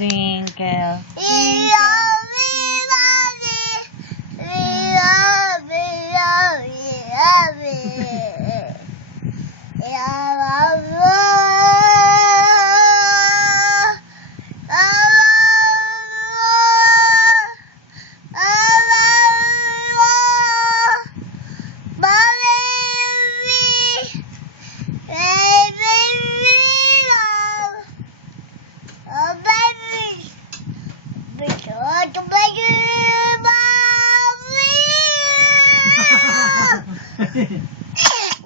Twinkle,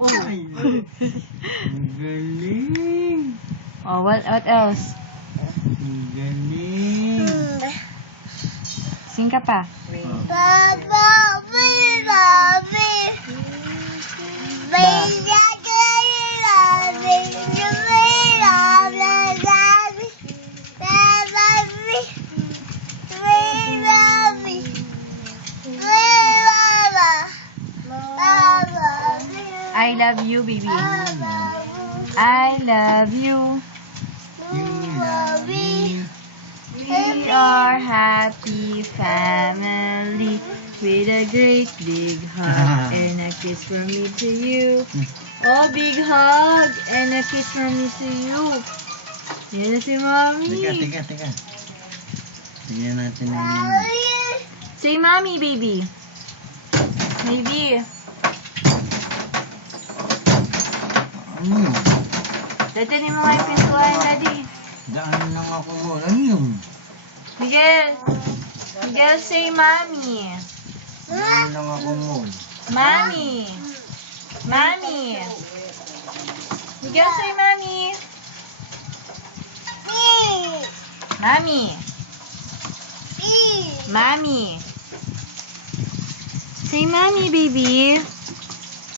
Ay, ang galing. Oh, what else? Ang galing. Sing ka pa. I love you, baby. I love you. You love me. We are happy family with a great big hug and a kiss from me to you. Oh, big hug and a kiss from me to you. Yan na si Mommy. Teka. Tingnan natin ang... Say Mommy, baby. Baby. Ano yun? Dadanin mo nga yung pintuan, Daddy. Daan lang ako mo. Ano yun? Miguel. Miguel, say Mommy. Daan lang ako mo. Mommy. Mommy. Miguel, say Mommy. Mommy. Mommy. Say Mommy, baby.